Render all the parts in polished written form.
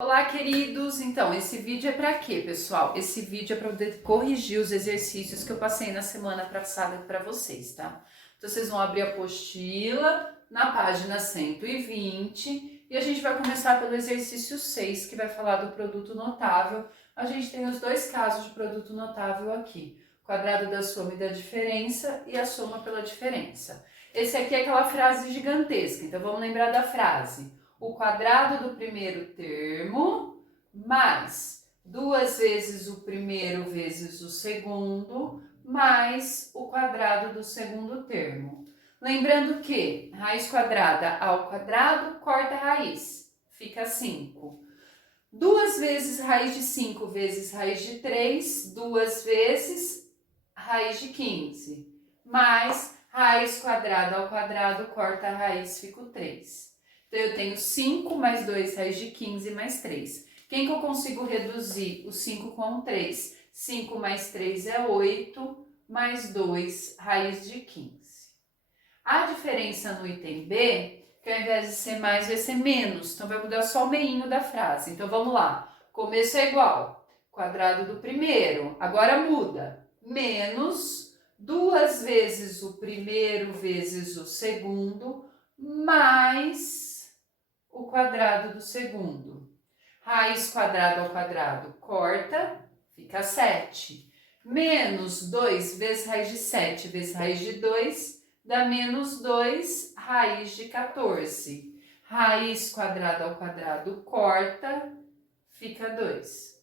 Olá, queridos! Então, esse vídeo é para quê, pessoal? Esse vídeo é para poder corrigir os exercícios que eu passei na semana passada para vocês, tá? Então, vocês vão abrir a apostila na página 120 e a gente vai começar pelo exercício 6, que vai falar do produto notável. A gente tem os dois casos de produto notável aqui: quadrado da soma e da diferença e a soma pela diferença. Esse aqui é aquela frase gigantesca, então vamos lembrar da frase: o quadrado do primeiro termo mais 2 vezes o primeiro vezes o segundo mais o quadrado do segundo termo. Lembrando que raiz quadrada ao quadrado corta a raiz, fica 5. 2 vezes raiz de 5 vezes raiz de 3, 2 vezes raiz de 15, mais raiz quadrada ao quadrado corta a raiz, fica o 3. Então, eu tenho 5 mais 2 raiz de 15 mais 3. Quem que eu consigo reduzir o 5 com o 3? 5 mais 3 é 8, mais 2 raiz de 15. A diferença no item B, que ao invés de ser mais, vai ser menos. Então, vai mudar só o meinho da frase. Então, vamos lá. Começo é igual. Quadrado do primeiro. Agora muda. Menos 2 vezes o primeiro vezes o segundo, mais o quadrado do segundo. Raiz quadrada ao quadrado corta, fica 7. Menos 2 vezes raiz de 7 vezes raiz de 2 dá menos 2 raiz de 14. Raiz quadrada ao quadrado corta, fica 2.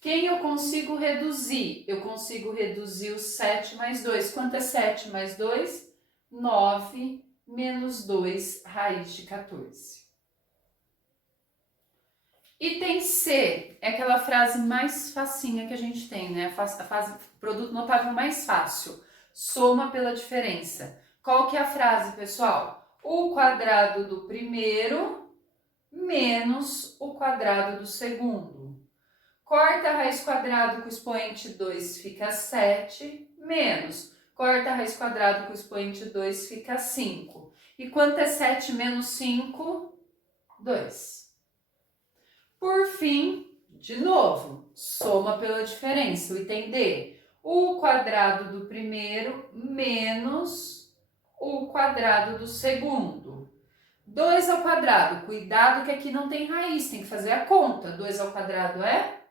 Quem eu consigo reduzir? Eu consigo reduzir o 7 mais 2. Quanto é 7 mais 2? 9 menos 2 raiz de 14. Item C é aquela frase mais facinha que a gente tem, né? A frase produto notável mais fácil. Soma pela diferença. Qual que é a frase, pessoal? O quadrado do primeiro menos o quadrado do segundo. Corta a raiz quadrada com o expoente 2 fica 7, menos. Corta a raiz quadrada com o expoente 2 fica 5. E quanto é 7 menos 5? 2. Por fim, de novo, soma pela diferença, o item D. O quadrado do primeiro menos o quadrado do segundo. 2 ao quadrado, cuidado que aqui não tem raiz, tem que fazer a conta. 2 ao quadrado é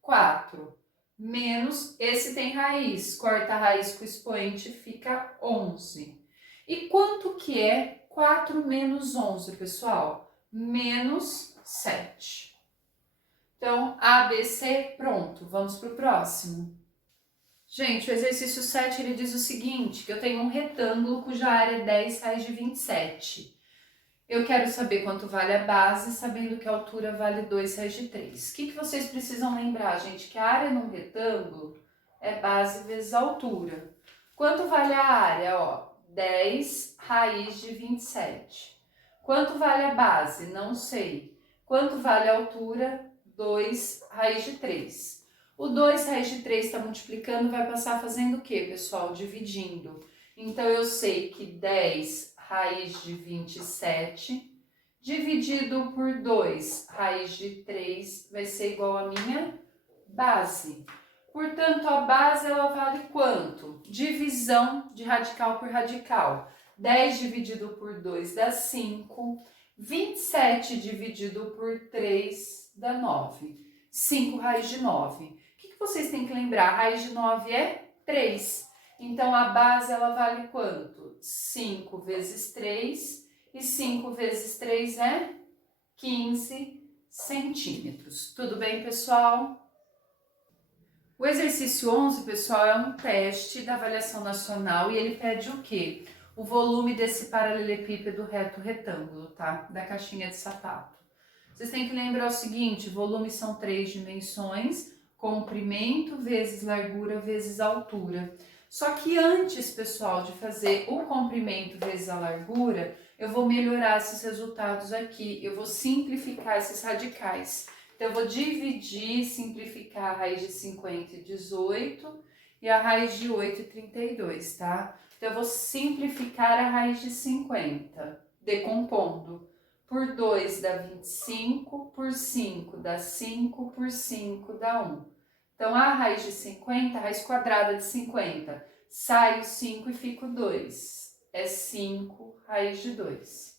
4. Menos, esse tem raiz, corta a raiz com o expoente, fica 11. E quanto que é 4 menos 11, pessoal? Menos 7. Então, A, B, C, pronto. Vamos para o próximo. Gente, o exercício 7 ele diz o seguinte, que eu tenho um retângulo cuja área é 10 raiz de 27. Eu quero saber quanto vale a base, sabendo que a altura vale 2 raiz de 3. O que vocês precisam lembrar, gente? Que a área num retângulo é base vezes altura. Quanto vale a área? Ó, 10 raiz de 27. Quanto vale a base? Não sei. Quanto vale a altura? 2 raiz de 3. O 2 raiz de 3 está multiplicando, vai passar fazendo o quê, pessoal? Dividindo. Então, eu sei que 10 raiz de 27 dividido por 2 raiz de 3 vai ser igual à minha base. Portanto, a base ela vale quanto? Divisão de radical por radical. 10 dividido por 2 dá 5. 27 dividido por 3 dá 9. 5 raiz de 9. O que vocês têm que lembrar? A raiz de 9 é 3. Então, a base ela vale quanto? 5 vezes 3. E 5 vezes 3 é 15 centímetros. Tudo bem, pessoal? O exercício 11, pessoal, é um teste da avaliação nacional e ele pede o quê? O volume desse paralelepípedo reto retângulo, tá? Da caixinha de sapato. Vocês têm que lembrar o seguinte, volume são 3 dimensões, comprimento vezes largura vezes altura. Só que antes, pessoal, de fazer o comprimento vezes a largura, eu vou melhorar esses resultados aqui, eu vou simplificar esses radicais. Então, eu vou dividir, simplificar a raiz de 50 e 18 e a raiz de 8 e 32, tá? Então, eu vou simplificar a raiz de 50, decompondo. por 2 dá 25, por 5 dá 5, por 5 dá 1. Então, a raiz de 50, a raiz quadrada de 50, sai o 5 e fica o 2. É 5 raiz de 2.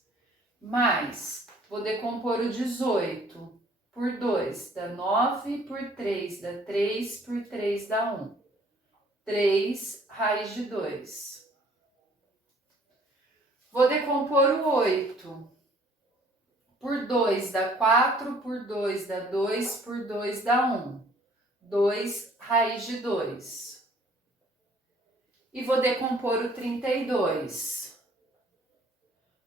Mais, vou decompor o 18 por 2, dá 9, por 3 dá 3, por 3 dá 1. 3 raiz de 2. Vou decompor o 8. Por 2 dá 4, por 2 dá 2, por 2 dá 1. 2 raiz de 2. E vou decompor o 32.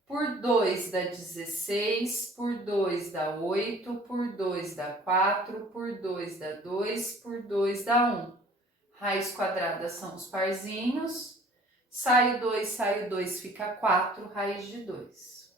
Por 2 dá 16, por 2 dá 8, por 2 dá 4, por 2 dá 2, por 2 dá 1. Raiz quadrada são os parzinhos. Sai o 2, fica 4, raiz de 2.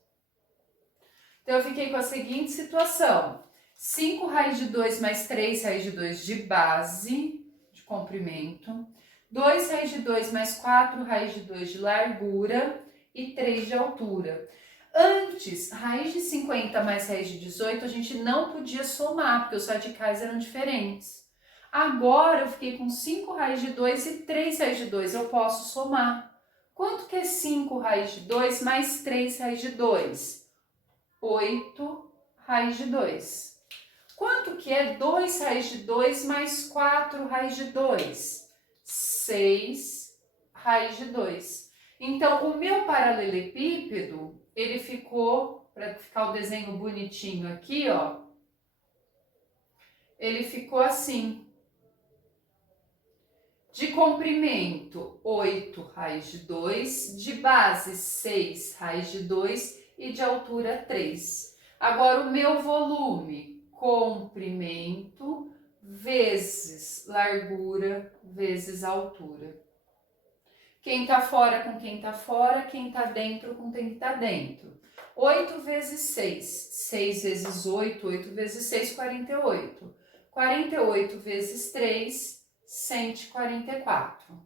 Então, eu fiquei com a seguinte situação. 5 raiz de 2 mais 3 raiz de 2 de base, de comprimento. 2 raiz de 2 mais 4 raiz de 2 de largura e 3 de altura. Antes, raiz de 50 mais raiz de 18, a gente não podia somar, porque os radicais eram diferentes. Agora, eu fiquei com 5 raiz de 2 e 3 raiz de 2, eu posso somar. Quanto que é 5 raiz de 2 mais 3 raiz de 2? 8 raiz de 2. Quanto que é 2 raiz de 2 mais 4 raiz de 2? 6 raiz de 2. Então, o meu paralelepípedo, ele ficou, para ficar o desenho bonitinho aqui, ó, ele ficou assim. De comprimento, 8 raiz de 2, de base, 6 raiz de 2 e de altura, 3. Agora, o meu volume, comprimento vezes largura vezes altura. Quem tá fora com quem tá fora, quem tá dentro com quem tá dentro. 8 vezes 6, 6 vezes 8, 8 vezes 6, 48. 48 vezes 3, 144.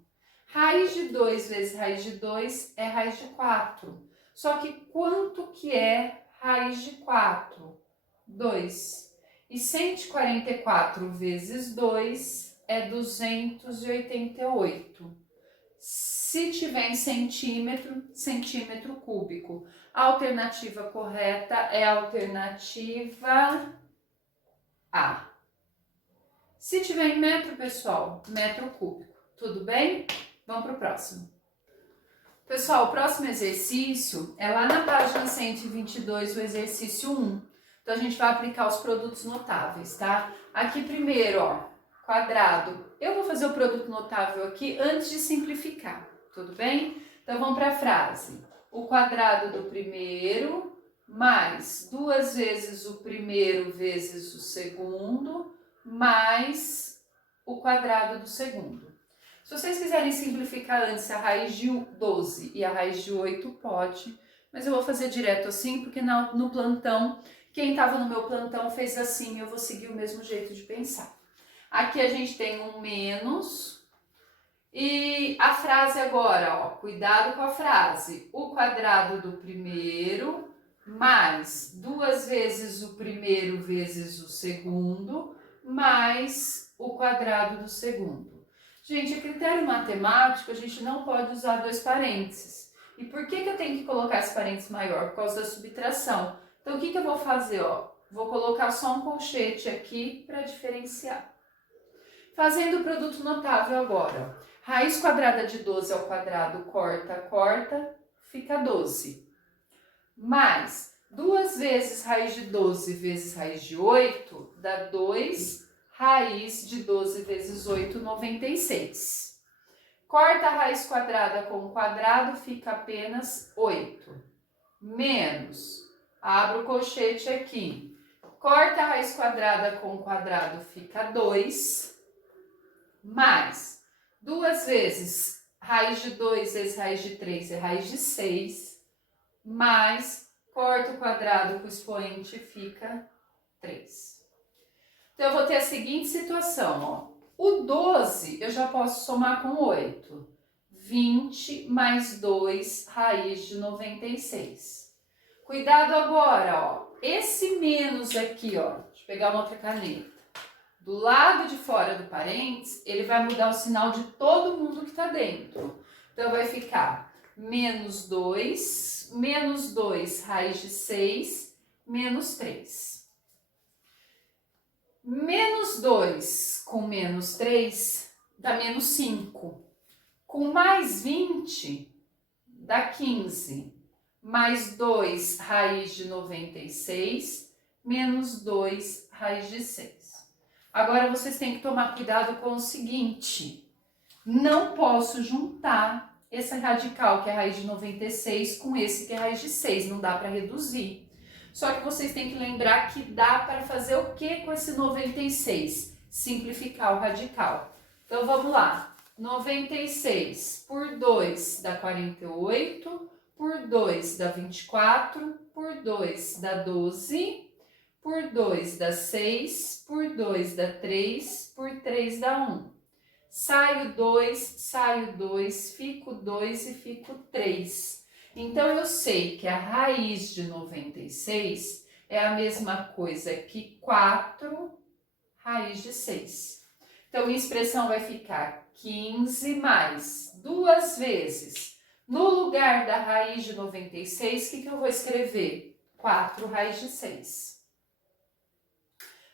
Raiz de 2 vezes raiz de 2 é raiz de 4. Só que quanto que é raiz de 4? 2. E 144 vezes 2 é 288. Se tiver em centímetro, centímetro cúbico. A alternativa correta é a alternativa A. Se tiver em metro, pessoal, metro cúbico. Tudo bem? Vamos para o próximo. Pessoal, o próximo exercício é lá na página 122, o exercício 1. Então, a gente vai aplicar os produtos notáveis, tá? Aqui primeiro, ó, quadrado. Eu vou fazer o produto notável aqui antes de simplificar, tudo bem? Então, vamos para a frase. O quadrado do primeiro mais 2 vezes o primeiro vezes o segundo mais o quadrado do segundo. Se vocês quiserem simplificar antes a raiz de 12 e a raiz de 8, pode, mas eu vou fazer direto assim, porque no plantão, quem estava no meu plantão fez assim, eu vou seguir o mesmo jeito de pensar. Aqui a gente tem um menos, e a frase agora, ó, cuidado com a frase, o quadrado do primeiro mais 2 vezes o primeiro vezes o segundo, mais o quadrado do segundo. Gente, a critério matemático, a gente não pode usar 2 parênteses. E por que eu tenho que colocar esse parênteses maior? Por causa da subtração. Então, o que eu vou fazer? Ó? Vou colocar só um colchete aqui para diferenciar. Fazendo o produto notável agora. Ó. Raiz quadrada de 12 ao quadrado, corta, corta, fica 12. Mais 2 vezes raiz de 12 vezes raiz de 8 dá 2 raiz de 12 vezes 8, 96. Corta a raiz quadrada com o quadrado, fica apenas 8. Menos, abro o colchete aqui. Corta a raiz quadrada com o quadrado, fica 2. Mais 2 vezes raiz de 2 vezes raiz de 3 é raiz de 6. Mais, corta o quadrado com o expoente, fica 3. Então, eu vou ter a seguinte situação, ó. O 12 eu já posso somar com 8. 20 mais 2, raiz de 96. Cuidado agora, ó. Esse menos aqui, ó. Deixa eu pegar uma outra caneta. Do lado de fora do parênteses, ele vai mudar o sinal de todo mundo que tá dentro. Então, vai ficar menos 2 raiz de 6, menos 3. Menos 2 com menos 3 dá menos 5. Com mais 20 dá 15. Mais 2 raiz de 96, menos 2 raiz de 6. Agora vocês têm que tomar cuidado com o seguinte: não posso juntar essa radical, que é a raiz de 96, com esse que é a raiz de 6, não dá para reduzir. Só que vocês têm que lembrar que dá para fazer o que com esse 96? Simplificar o radical. Então vamos lá. 96 por 2 dá 48, por 2 dá 24, por 2 dá 12, por 2 dá 6, por 2 dá 3, por 3 dá 1. Saio 2, fico 2 e fico 3. Então, eu sei que a raiz de 96 é a mesma coisa que 4 raiz de 6. Então, minha expressão vai ficar 15 mais 2 vezes. No lugar da raiz de 96, o que eu vou escrever? 4 raiz de 6.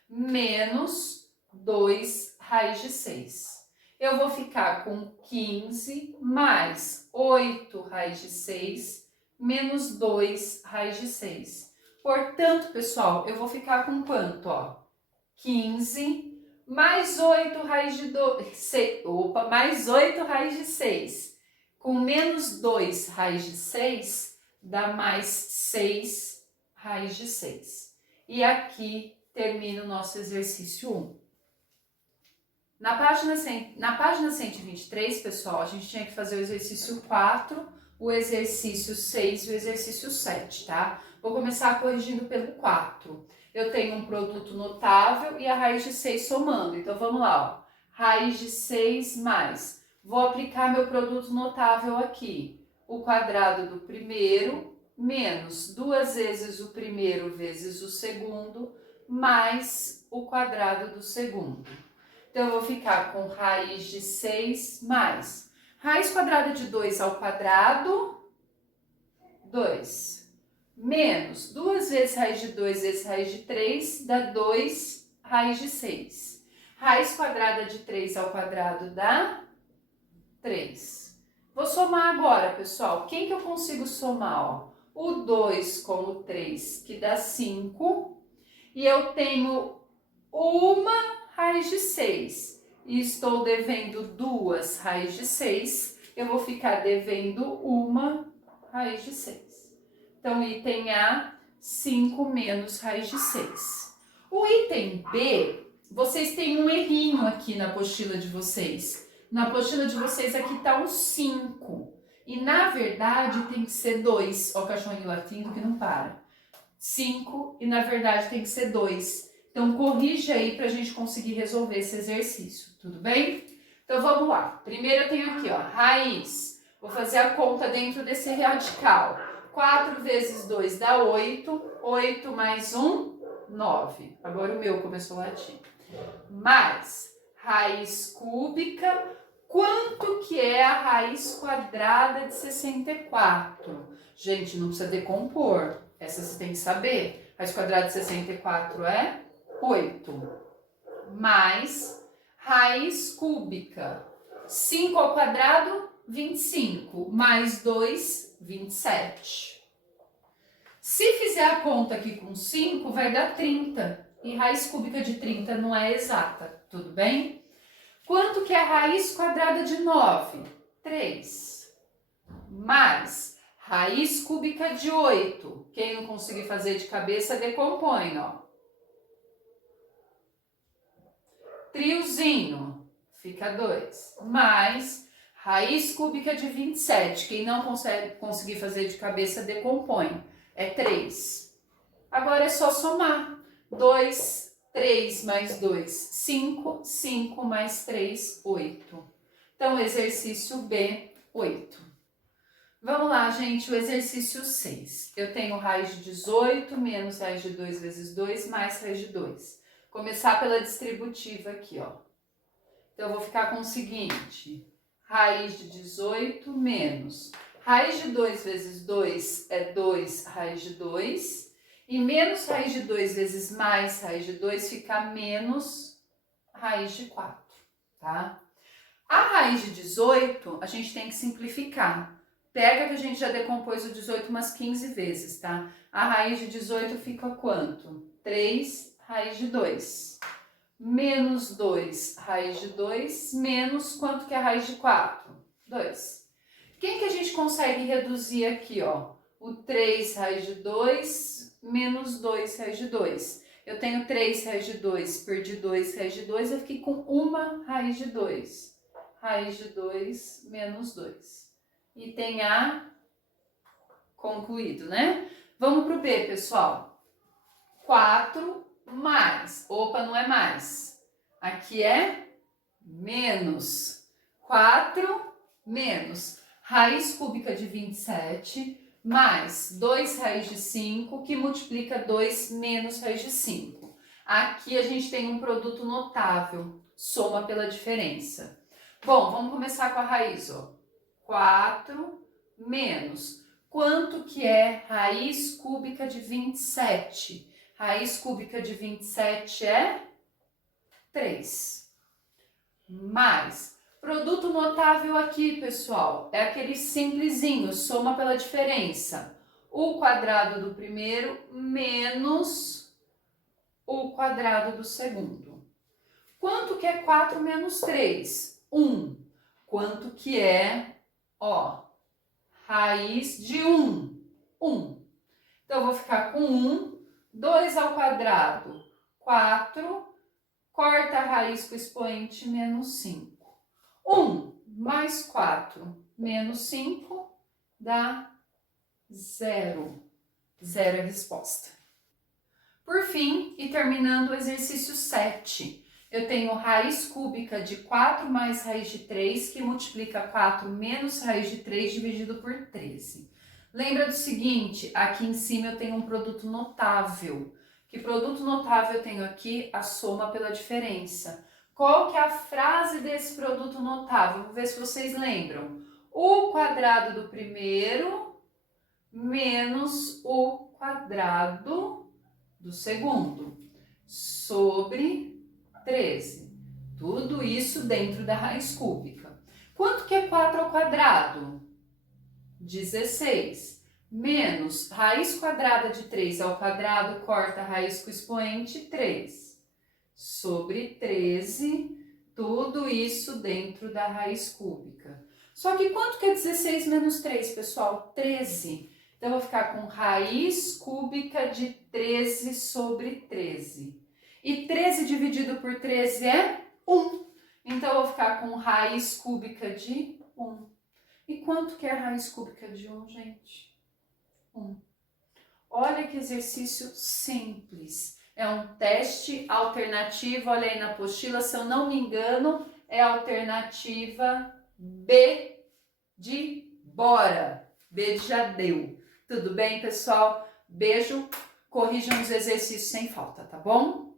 Menos 2 raiz de 6. Eu vou ficar com 15 mais 8 raiz de 6, menos 2 raiz de 6. Portanto, pessoal, eu vou ficar com quanto, ó? 15 mais 8 raiz de 6, mais 8 raiz de 6. Com menos 2 raiz de 6, dá mais 6 raiz de 6. E aqui termina o nosso exercício 1. Na página 123, pessoal, a gente tinha que fazer o exercício 4, o exercício 6 e o exercício 7, tá? Vou começar corrigindo pelo 4. Eu tenho um produto notável e a raiz de 6 somando. Então, vamos lá, ó. Raiz de 6 mais. Vou aplicar meu produto notável aqui. O quadrado do primeiro, menos 2 vezes o primeiro vezes o segundo, mais o quadrado do segundo. Então, eu vou ficar com raiz de 6 mais raiz quadrada de 2 ao quadrado, 2. Menos 2 vezes raiz de 2 vezes raiz de 3, dá 2 raiz de 6. Raiz quadrada de 3 ao quadrado dá 3. Vou somar agora, pessoal. Quem que eu consigo somar? Ó? O 2 com o 3, que dá 5. E eu tenho uma raiz de 6 e estou devendo 2 raiz de 6, eu vou ficar devendo uma raiz de 6. Então, item A, 5 menos raiz de 6. O item B, vocês têm um errinho aqui na apostila de vocês. Na apostila de vocês aqui está um 5. E, na verdade, tem que ser 2. Ó, o cachorrinho latindo que não para. 5 e, na verdade, tem que ser 2. Então, corrija aí para a gente conseguir resolver esse exercício, tudo bem? Então, vamos lá. Primeiro eu tenho aqui, ó, raiz. Vou fazer a conta dentro desse radical. 4 vezes 2 dá 8. 8 mais 1, 9. Agora o meu começou a latir. Mais raiz cúbica. Quanto que é a raiz quadrada de 64? Gente, não precisa decompor. Essa você tem que saber. Raiz quadrada de 64 é 8, mais raiz cúbica, 5 ao quadrado, 25, mais 2, 27. Se fizer a conta aqui com 5, vai dar 30, e raiz cúbica de 30 não é exata, tudo bem? Quanto que é a raiz quadrada de 9? 3, mais raiz cúbica de 8. Quem não conseguir fazer de cabeça, decompõe, ó. Triozinho, fica 2, mais raiz cúbica de 27. Quem não conseguir fazer de cabeça, decompõe. É 3. Agora é só somar. 2, 3 mais 2, 5. 5 mais 3, 8. Então, exercício B, 8. Vamos lá, gente, o exercício 6. Eu tenho raiz de 18 menos raiz de 2 vezes 2 mais raiz de 2. Começar pela distributiva aqui, ó. Então, eu vou ficar com o seguinte, raiz de 18 menos raiz de 2 vezes 2 é 2 raiz de 2, e menos raiz de 2 vezes mais raiz de 2 fica menos raiz de 4, tá? A raiz de 18, a gente tem que simplificar. Pega que a gente já decompôs o 18 umas 15 vezes, tá? A raiz de 18 fica quanto? 3 raiz de 2. Menos 2 raiz de 2, menos quanto que é a raiz de 4? 2. Quem que a gente consegue reduzir aqui, ó? O 3 raiz de 2 menos 2 raiz de 2. Eu tenho 3 raiz de 2, perdi 2 raiz de 2, eu fiquei com uma raiz de 2. Raiz de 2 menos 2. E tem A concluído, né? Vamos pro B, pessoal. 4 mais. Opa, não é mais. Aqui é menos. 4 menos raiz cúbica de 27 mais 2 raiz de 5, que multiplica 2 menos raiz de 5. Aqui a gente tem um produto notável, soma pela diferença. Bom, vamos começar com a raiz, ó. 4 menos. Quanto que é raiz cúbica de 27? Raiz cúbica de 27 é 3. Mais. Produto notável aqui, pessoal, é aquele simplesinho, soma pela diferença. O quadrado do primeiro menos o quadrado do segundo. Quanto que é 4 menos 3? 1. Quanto que é, ó, raiz de 1? 1. Então, eu vou ficar com 1. 2 ao quadrado, 4. Corta a raiz com o expoente menos 5. 1 mais 4 menos 5 dá 0. 0 é a resposta. Por fim, e terminando o exercício 7, eu tenho raiz cúbica de 4 mais raiz de 3, que multiplica 4 menos raiz de 3 dividido por 13. Lembra do seguinte, aqui em cima eu tenho um produto notável. Que produto notável eu tenho aqui? A soma pela diferença. Qual que é a frase desse produto notável? Vamos ver se vocês lembram. O quadrado do primeiro menos o quadrado do segundo sobre 13. Tudo isso dentro da raiz cúbica. Quanto que é 4 ao quadrado? 16. Menos raiz quadrada de 3 ao quadrado, corta a raiz com o expoente 3. Sobre 13, tudo isso dentro da raiz cúbica. Só que quanto que é 16 menos 3, pessoal? 13. Então, eu vou ficar com raiz cúbica de 13 sobre 13. E 13 dividido por 13 é 1. Então, eu vou ficar com raiz cúbica de 1. E quanto que é a raiz cúbica de 1, gente? 1. Olha que exercício simples. É um teste alternativo, olha aí na apostila, se eu não me engano, é a alternativa B de bora. B de já deu. Tudo bem, pessoal? Beijo, corrijam os exercícios sem falta, tá bom?